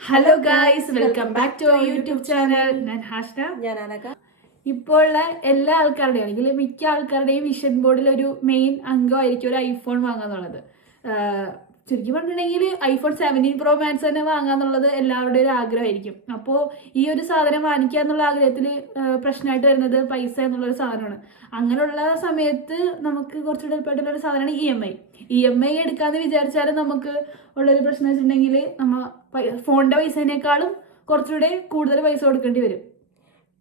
Hello guys, welcome back to our YouTube channel. ഞാൻ ഹാഷ്ന, ഞാൻ അനക. ഇപ്പോൾ ഉള്ള എല്ലാ ആൾക്കാരുടെയും അല്ലെങ്കിൽ മിക്ക ആൾക്കാരുടെയും വിഷൻ ബോർഡിൽ ഒരു മെയിൻ അംഗമായിരിക്കും ഒരു ഐഫോൺ വാങ്ങാന്നുള്ളത്. ചുരുക്കി പറഞ്ഞിട്ടുണ്ടെങ്കിൽ ഐഫോൺ 17 Pro Max തന്നെ വാങ്ങാന്നുള്ളത് എല്ലാവരുടെയും ഒരു ആഗ്രഹമായിരിക്കും. അപ്പോൾ ഈ ഒരു സാധനം വാങ്ങിക്കുക എന്നുള്ള ആഗ്രഹത്തിൽ പ്രശ്നമായിട്ട് വരുന്നത് പൈസ എന്നുള്ളൊരു സാധനമാണ്. അങ്ങനെയുള്ള സമയത്ത് നമുക്ക് കുറച്ചുകൂടെ എളുപ്പമായിട്ടുള്ള ഒരു സാധനമാണ് EMI എടുക്കാന്ന് വിചാരിച്ചാലും നമുക്ക് ഉള്ളൊരു പ്രശ്നം വെച്ചിട്ടുണ്ടെങ്കിൽ ഫോണിന്റെ പൈസേനേക്കാളും കുറച്ചുകൂടെ കൂടുതൽ പൈസ കൊടുക്കേണ്ടി വരും.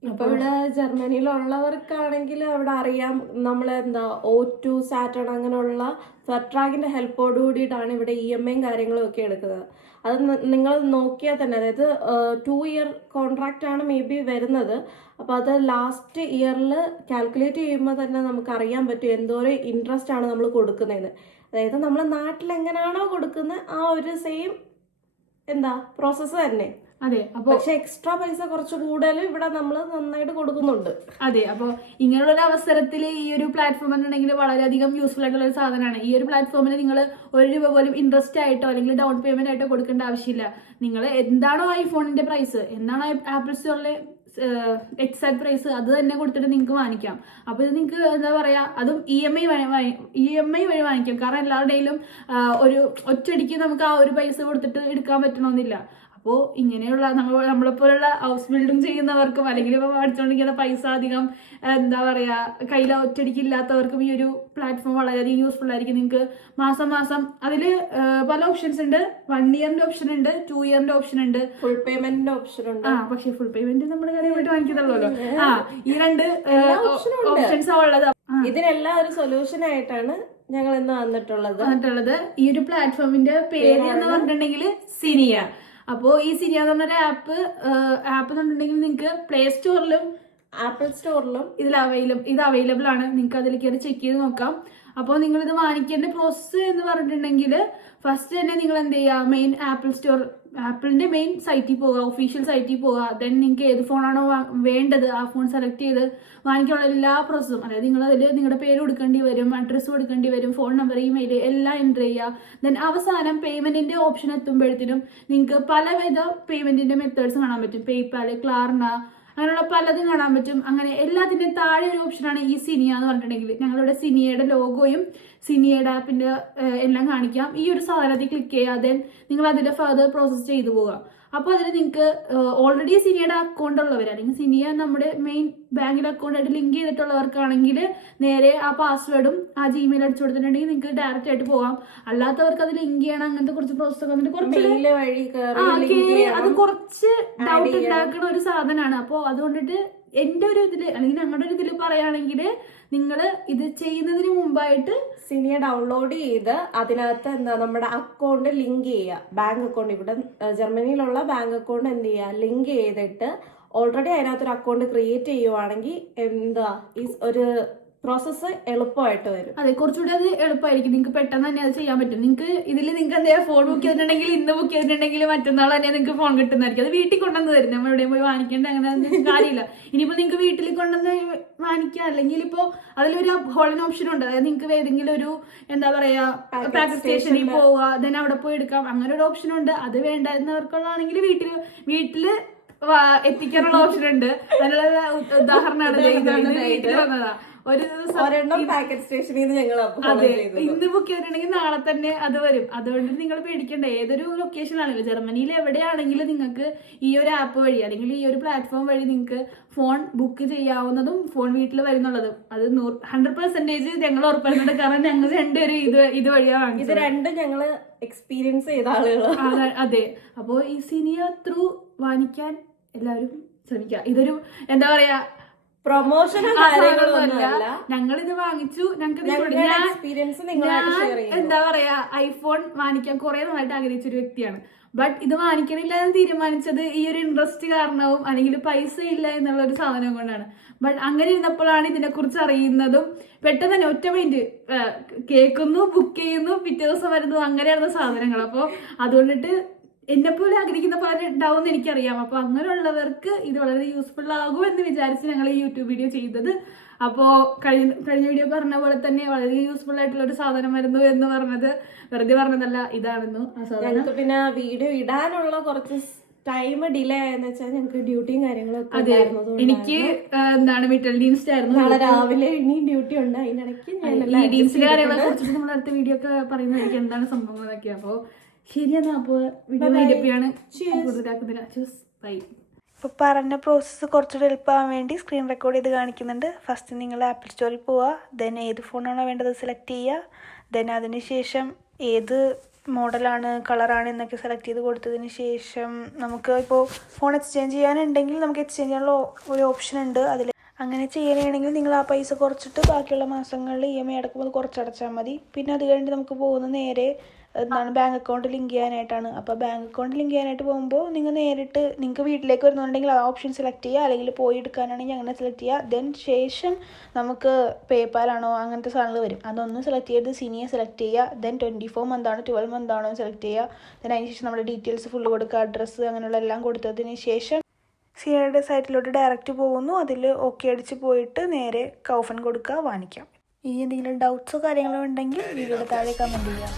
ഇപ്പൊ ഇവിടെ ജർമ്മനിയിലുള്ളവർക്കാണെങ്കിൽ അവിടെ അറിയാം, നമ്മളെന്താ O2 സാറ്റേൺ അങ്ങനെയുള്ള ഫെട്രാഗിന്റെ ഹെൽപ്പോട് കൂടിയിട്ടാണ് ഇവിടെ EMI കാര്യങ്ങളും ഒക്കെ എടുക്കുന്നത്. അത് നിങ്ങൾ നോക്കിയാൽ തന്നെ, അതായത് 2 year കോൺട്രാക്റ്റ് ആണ് മേ ബി വരുന്നത്. അപ്പൊ അത് ലാസ്റ്റ് ഇയറിൽ കാൽക്കുലേറ്റ് ചെയ്യുമ്പോൾ തന്നെ നമുക്ക് അറിയാൻ പറ്റും എന്തോരം ഇൻട്രസ്റ്റ് ആണ് നമ്മൾ കൊടുക്കുന്നതെന്ന്. അതായത് നമ്മളെ നാട്ടിൽ എങ്ങനെയാണോ കൊടുക്കുന്നത് ആ ഒരു സെയിം പ്രോസസ്സ് തന്നെ. അതെ, പക്ഷെ എക്സ്ട്രാ പൈസ കുറച്ച് കൂടുതൽ ഇവിടെ നമ്മൾ നന്നായിട്ട് കൊടുക്കുന്നുണ്ട്. അതെ, അപ്പോൾ ഇങ്ങനെയുള്ള ഒരു അവസരത്തിൽ ഈ ഒരു പ്ലാറ്റ്ഫോം എന്നുണ്ടെങ്കിൽ വളരെയധികം യൂസ്ഫുൾ ആയിട്ടുള്ള ഒരു സാധനമാണ്. ഈ ഒരു പ്ലാറ്റ്ഫോമിൽ നിങ്ങൾ ₹1 പോലും ഇൻട്രസ്റ്റ് ആയിട്ടോ അല്ലെങ്കിൽ ഡൗൺ പേയ്മെന്റ് ആയിട്ടോ കൊടുക്കേണ്ട ആവശ്യമില്ല. നിങ്ങൾ എന്താണോ ഐഫോണിന്റെ പ്രൈസ്, എന്താണോ ആപ്പിൾ സ്റ്റോറിലെ എക്സാക്ട് പ്രൈസ്, അത് തന്നെ കൊടുത്തിട്ട് നിങ്ങൾക്ക് വാങ്ങിക്കാം. അപ്പൊ ഇത് നിങ്ങൾക്ക് എന്താ പറയാ, അതും EMI വഴി വാങ്ങിക്കാം. കാരണം എല്ലാവരുടെയും ഒരു ഒറ്റയടിക്ക് നമുക്ക് ആ ഒരു പൈസ കൊടുത്തിട്ട് എടുക്കാൻ പറ്റണമെന്നില്ല. അപ്പോൾ ഇങ്ങനെയുള്ള നമ്മളെപ്പോലുള്ള ഹൗസ് ബിൽഡിംഗ് ചെയ്യുന്നവർക്കും അല്ലെങ്കിൽ ഇപ്പോൾ പഠിച്ചുകൊണ്ടിരിക്കുന്ന പൈസ അധികം എന്താ പറയാ കയ്യിൽ ഒറ്റയടിക്ക് ഇല്ലാത്തവർക്കും ഈ ഒരു പ്ലാറ്റ്ഫോം വളരെയധികം യൂസ്ഫുൾ ആയിരിക്കും. നിങ്ങൾക്ക് മാസം അതിൽ പല ഓപ്ഷൻസ് ഉണ്ട്. 1 yearന്റെ ഓപ്ഷൻ ഉണ്ട്, 2 yearന്റെ ഓപ്ഷൻ ഉണ്ട്, ഫുൾ പേയ്മെന്റിന്റെ ഓപ്ഷൻ ഉണ്ട്. പക്ഷേ ഫുൾ പേയ്മെന്റ് നമ്മുടെ കാര്യമായിട്ട് വാങ്ങിക്കുന്നുള്ളൂ. ഈ 2 ഓപ്ഷൻസ് ഉള്ളത്. ഇതിനെല്ലാം ഒരു സൊല്യൂഷൻ ആയിട്ടാണ് ഞങ്ങൾ ഇന്ന് വന്നിട്ടുള്ളത്. ഈ ഒരു പ്ലാറ്റ്ഫോമിന്റെ പേര് എന്ന് പറഞ്ഞിട്ടുണ്ടെങ്കിൽ സിനിയ. അപ്പോൾ ഈ സിനിയ എന്ന് പറഞ്ഞൊരു ആപ്പ് എന്ന് പറഞ്ഞിട്ടുണ്ടെങ്കിൽ നിങ്ങൾക്ക് പ്ലേ സ്റ്റോറിലും ആപ്പിൾ സ്റ്റോറിലും ഇത് അവൈലബിൾ ആണ്. നിങ്ങൾക്ക് അതിൽ കയറി ചെക്ക് ചെയ്ത് നോക്കാം. അപ്പോൾ നിങ്ങൾ ഇത് വാങ്ങിക്കേണ്ട പ്രോസസ്സ് എന്ന് പറഞ്ഞിട്ടുണ്ടെങ്കിൽ ഫസ്റ്റ് തന്നെ നിങ്ങൾ എന്ത് ചെയ്യുക, മെയിൻ ആപ്പിളിന്റെ മെയിൻ സൈറ്റിൽ പോവുക, ഒഫീഷ്യൽ സൈറ്റിൽ പോവുക. ദെൻ നിങ്ങൾക്ക് ഏത് ഫോണാണോ വേണ്ടത് ആ ഫോൺ സെലക്ട് ചെയ്ത് വാങ്ങിക്കാനുള്ള എല്ലാ പ്രോസസ്സും, അതായത് നിങ്ങൾ അതിൽ നിങ്ങളുടെ പേര് കൊടുക്കേണ്ടി വരും, അഡ്രസ്സ് കൊടുക്കേണ്ടി വരും, ഫോൺ നമ്പർ, ഇമെയിൽ എല്ലാം എൻ്റർ ചെയ്യുക. ദെൻ അവസാനം പേയ്മെന്റിന്റെ ഓപ്ഷൻ എത്തുമ്പോഴത്തേനും നിങ്ങൾക്ക് പലവിധ പേയ്മെന്റിന്റെ മെത്തേഡ്സ് കാണാൻ പറ്റും. പേയ്പാൽ, ക്ലാർന, അങ്ങനെയുള്ള പലതും കാണാൻ പറ്റും. അങ്ങനെ എല്ലാത്തിൻ്റെ താഴെ ഒരു ഓപ്ഷനാണ് ഈ സിനിയ എന്ന് പറഞ്ഞിട്ടുണ്ടെങ്കിൽ ഞങ്ങളുടെ സിനിയയുടെ ലോഗോയും സിനിയയുടെ ആപ്പിന്റെ എല്ലാം കാണിക്കാം. ഈ ഒരു സാധനത്തിൽ ക്ലിക്ക് ചെയ്യാതെ നിങ്ങൾ അതിന്റെ ഫർദർ പ്രോസസ് ചെയ്തു പോവുക. അപ്പോൾ അതിൽ നിങ്ങൾക്ക് ഓൾറെഡി സിനിയയുടെ അക്കൗണ്ട് ഉള്ളവർ അല്ലെങ്കിൽ സിനിയ നമ്മുടെ മെയിൻ ബാങ്കിലെ അക്കൗണ്ടായിട്ട് ലിങ്ക് ചെയ്തിട്ടുള്ളവർക്കാണെങ്കിൽ നേരെ ആ പാസ്വേഡും ആ Gmail അടിച്ചു കൊടുത്തിട്ടുണ്ടെങ്കിൽ നിങ്ങൾക്ക് ഡയറക്റ്റ് ആയിട്ട് പോകാം. അല്ലാത്തവർക്ക് അത് ലിങ്ക് ചെയ്യണം, അങ്ങനത്തെ കുറച്ച് പ്രോസസ് വന്നിട്ട് അത് കുറച്ച് ഡൗട്ട് ഉണ്ടാക്കുന്ന ഒരു സാധനമാണ്. അപ്പോൾ അതുകൊണ്ടിട്ട് എന്റെ ഒരു ഇതില് അല്ലെങ്കിൽ ഞങ്ങളുടെ ഒരു ഇതിൽ പറയുകയാണെങ്കിൽ നിങ്ങൾ ഇത് ചെയ്യുന്നതിന് മുമ്പായിട്ട് സിനിയ ഡൗൺലോഡ് ചെയ്ത് അതിനകത്ത് നമ്മുടെ അക്കൗണ്ട് ലിങ്ക് ചെയ്യുക. ബാങ്ക് അക്കൗണ്ട്, ഇവിടെ ജർമ്മനിയിലുള്ള ബാങ്ക് അക്കൗണ്ട് എന്ത് ചെയ്യുക, ലിങ്ക് ചെയ്തിട്ട് ഓൾറെഡി അതിനകത്തൊരു അക്കൗണ്ട് ക്രിയേറ്റ് ചെയ്യുവാണെങ്കിൽ ഈ ഒരു പ്രോസസ്സ് എളുപ്പമായിട്ട് വരും. അതെ, കുറച്ചുകൂടി അത് എളുപ്പമായിരിക്കും. നിങ്ങൾക്ക് പെട്ടെന്ന് തന്നെ അത് ചെയ്യാൻ പറ്റും. നിങ്ങൾക്ക് നിങ്ങൾക്ക് എന്താ ഫോൺ ബുക്ക് ചെയ്തിട്ടുണ്ടെങ്കിൽ ഇന്ന് ബുക്ക് ചെയ്തിട്ടുണ്ടെങ്കിൽ മറ്റന്നാൾ തന്നെ നിങ്ങൾക്ക് ഫോൺ കിട്ടുന്നതായിരിക്കും. അത് വീട്ടിൽ കൊണ്ടുവന്ന് തരും. നമ്മൾ എവിടെയും പോയി വാങ്ങിക്കേണ്ട അങ്ങനെ കാര്യമില്ല. ഇനിയിപ്പോൾ നിങ്ങൾക്ക് വീട്ടിൽ കൊണ്ടുവന്ന് വാങ്ങിക്കാം, അല്ലെങ്കിൽ ഇപ്പോൾ അതിലൊരു ഹോളിൻ ഓപ്ഷൻ ഉണ്ട്. അതായത് നിങ്ങൾക്ക് ഏതെങ്കിലും ഒരു എന്താ പറയാ പാക്കറ്റ് സ്റ്റേഷനിൽ പോവുക, ദെൻ അവിടെ പോയി എടുക്കാം, അങ്ങനെ ഒരു ഓപ്ഷൻ ഉണ്ട്. അത് വേണ്ടുന്നവർക്കുള്ളതാണെങ്കിൽ വീട്ടില് എത്തിക്കാനുള്ള ഓപ്ഷൻ ഉണ്ട്. അതിനുള്ള ഉദാഹരണമാണ് വീട്ടിൽ വന്നതാ. ഒരു ദിവസം പാക്കറ്റ് സ്റ്റേഷനിൽ അതെ, ഇന്ന് ബുക്ക് ചെയ്തിട്ടുണ്ടെങ്കിൽ നാളെ തന്നെ അത് വരും. അതുകൊണ്ട് നിങ്ങൾ പേടിക്കണ്ട. ഏതൊരു ലൊക്കേഷനിലാണെങ്കിലും ജർമ്മനിയിൽ എവിടെയാണെങ്കിലും നിങ്ങൾക്ക് ഈ ഒരു ആപ്പ് വഴി അല്ലെങ്കിൽ ഈ ഒരു പ്ലാറ്റ്ഫോം വഴി നിങ്ങൾക്ക് ഫോൺ ബുക്ക് ചെയ്യാവുന്നതും ഫോൺ വീട്ടിൽ വരുന്നുള്ളതും അത് 100% ഞങ്ങൾ ഉറപ്പുണ്ട്. കാരണം ഞങ്ങൾ രണ്ടുപേരും ഇത് വഴിയാണ് വാങ്ങിച്ചത്. ഇത് രണ്ടും ഞങ്ങള് എക്സ്പീരിയൻസ് ചെയ്ത ആളുകളാണ്. അതെ, അപ്പോൾ ഈ സിനിയ ത്രൂ വാങ്ങിക്കാൻ എല്ലാവരും ശ്രമിക്കുക. ഇതൊരു എന്താ പറയാ പ്രൊമോഷനോ ഞങ്ങളിത് വാങ്ങിച്ചു, എന്താ പറയാ ഐഫോൺ വാങ്ങിക്കാൻ കുറെ നാളായിട്ട് ആഗ്രഹിച്ചൊരു വ്യക്തിയാണ്. ബട്ട് ഇത് വാങ്ങിക്കണില്ല എന്ന് തീരുമാനിച്ചത് ഈ ഒരു ഇൻട്രസ്റ്റ് കാരണവും അല്ലെങ്കിൽ പൈസ ഇല്ല എന്നുള്ള ഒരു സാധനം കൊണ്ടാണ്. ബട്ട് അങ്ങനെ ഇരുന്നപ്പോഴാണ് ഇതിനെ കുറിച്ച് അറിയുന്നതും പെട്ടെന്ന് തന്നെ ഒറ്റ മൈൻഡ് കേൾക്കുന്നു, ബുക്ക് ചെയ്യുന്നു, പിറ്റേ ദിവസം വരുന്നു, അങ്ങനെയായിരുന്ന സാധനങ്ങൾ. അപ്പോൾ അതുകൊണ്ടിട്ട് എന്നെപ്പോലെ ആഗ്രഹിക്കുന്ന പലരും ഉണ്ടാവും എന്ന് എനിക്കറിയാം. അപ്പോൾ അങ്ങനെയുള്ളവർക്ക് ഇത് വളരെ യൂസ്ഫുൾ ആകും എന്ന് വിചാരിച്ച് ഞങ്ങൾ ഈ യൂട്യൂബ് വീഡിയോ ചെയ്തത്. അപ്പോൾ കഴിഞ്ഞ വീഡിയോ പറഞ്ഞ പോലെ തന്നെ വളരെ യൂസ്ഫുൾ ആയിട്ടുള്ള ഒരു സാധനമായിരുന്നു എന്ന് പറഞ്ഞത് വെറുതെ പറഞ്ഞതല്ല, ഇതാണെന്നു ആ സാധനം. പിന്നെ വീഡിയോ ഇടാനുള്ള കുറച്ച് ടൈം ഡിലേ ആയെന്ന് വെച്ചാൽ ഞങ്ങൾക്ക് ഡ്യൂട്ടിയും കാര്യങ്ങളൊക്കെ അതെ, എനിക്ക് എന്താണ് വിട്ടൽ ഡീൻസ്റ്റ് ആയിരുന്നു. നാളെ രാവിലെ ഇനിയും ഡ്യൂട്ടി ഉണ്ട്. അതിനിടയ്ക്ക് ഈ ഡീൻസിന്റെ കാര്യങ്ങളെ കുറിച്ചിട്ട് നമ്മൾ അടുത്ത വീഡിയോ ഒക്കെ പറയുന്നതായിരിക്കും എന്താണ് സംഭവങ്ങളൊക്കെ. അപ്പൊ ശരിയെന്നാ, അപ്പൊ വീഡിയോ വൈൻഡപ്പിയാണ്. ബൈ. ഇപ്പോൾ പറഞ്ഞ പ്രോസസ്സ് കുറച്ചുകൂടി എളുപ്പമാകാൻ വേണ്ടി സ്ക്രീൻ റെക്കോർഡ് ചെയ്ത് കാണിക്കുന്നുണ്ട്. ഫസ്റ്റ് നിങ്ങൾ ആപ്പിൾ സ്റ്റോറിൽ പോവുക, ദെൻ ഏത് ഫോണാണോ വേണ്ടത് സെലക്ട് ചെയ്യുക, ദെൻ അതിന് ശേഷം ഏത് മോഡലാണ് കളറാണ് എന്നൊക്കെ സെലക്ട് ചെയ്ത് കൊടുത്തതിന് ശേഷം നമുക്ക് ഇപ്പോൾ ഫോൺ എക്സ്ചേഞ്ച് ചെയ്യാനുണ്ടെങ്കിൽ നമുക്ക് എക്സ്ചേഞ്ച് ചെയ്യാനുള്ള ഒരു ഓപ്ഷൻ ഉണ്ട്. അതിൽ അങ്ങനെ ചെയ്യണമെങ്കിൽ നിങ്ങൾ ആ പൈസ കുറച്ചിട്ട് ബാക്കിയുള്ള മാസങ്ങളിൽ EMI അടക്കുമ്പോൾ കുറച്ചടച്ചാൽ മതി. പിന്നെ അത് കഴിഞ്ഞിട്ട് നമുക്ക് പോകുന്ന നേരെ എന്താണ് ബാങ്ക് അക്കൗണ്ട് ലിങ്ക് ചെയ്യാനായിട്ടാണ്. അപ്പോൾ ബാങ്ക് അക്കൗണ്ട് ലിങ്ക് ചെയ്യാനായിട്ട് പോകുമ്പോൾ നിങ്ങൾ നേരിട്ട് നിങ്ങൾക്ക് വീട്ടിലേക്ക് വരുന്നുണ്ടെങ്കിൽ ആ ഓപ്ഷൻ സെലക്ട് ചെയ്യുക, അല്ലെങ്കിൽ പോയി എടുക്കാനാണെങ്കിൽ അങ്ങനെ സെലക്ട് ചെയ്യുക. ദെൻ ശേഷം നമുക്ക് പേപ്പാലാണോ അങ്ങനത്തെ സാധനങ്ങൾ വരും, അതൊന്ന് സെലക്ട് ചെയ്ത് സിനിയെ സെലക്ട് ചെയ്യുക. ദെൻ 24 മന്താണോ 12 മന്താണോ സെലക്ട് ചെയ്യുക. ദെൻ അതിന് ശേഷം നമ്മുടെ ഡീറ്റെയിൽസ് ഫുള്ള് കൊടുക്കുക, അഡ്രസ്സ് അങ്ങനെയുള്ള എല്ലാം കൊടുത്തതിന് ശേഷം സിനിയുടെ സൈറ്റിലോട്ട് ഡയറക്റ്റ് പോകുന്നു. അതിൽ ഓക്കെ അടിച്ച് പോയിട്ട് നേരെ കൗഫൻ കൊടുക്കുക, വാങ്ങിക്കാം. ഇനി എന്തെങ്കിലും ഡൗട്ട്സോ കാര്യങ്ങളോ ഉണ്ടെങ്കിൽ വീഡിയോയുടെ താഴെ കമൻറ്റ് ചെയ്യാം.